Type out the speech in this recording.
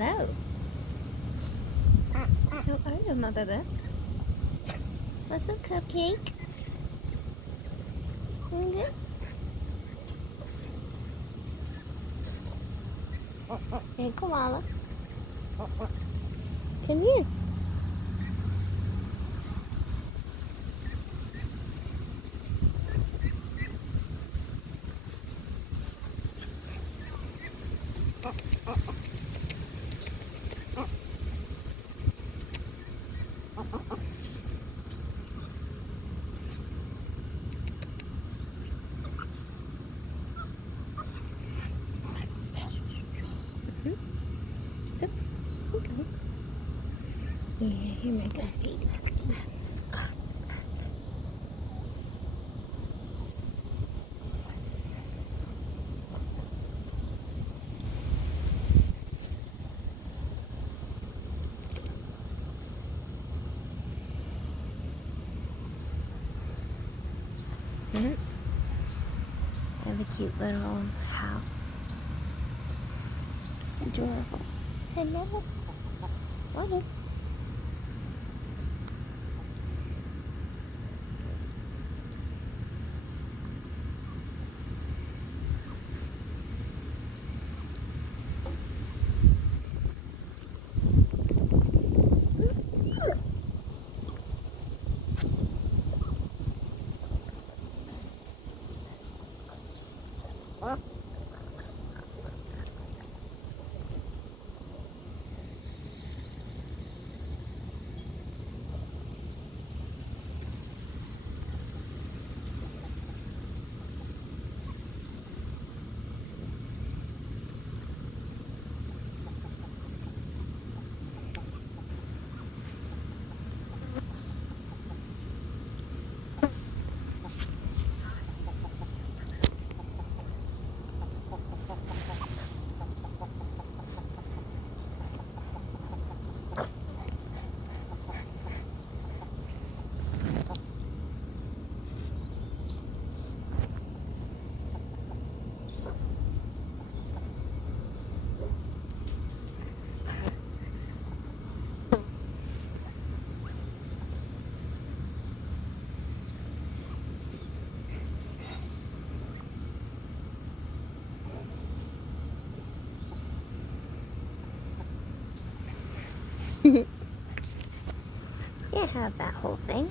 Hello. How are you, my baby? What's up, Cupcake? You good? Hey, Koala. Come here. So, okay. Yeah, here we go, baby. Mm-hmm. I have a cute little house. Adorable. Hello. Okay. Can't have that whole thing.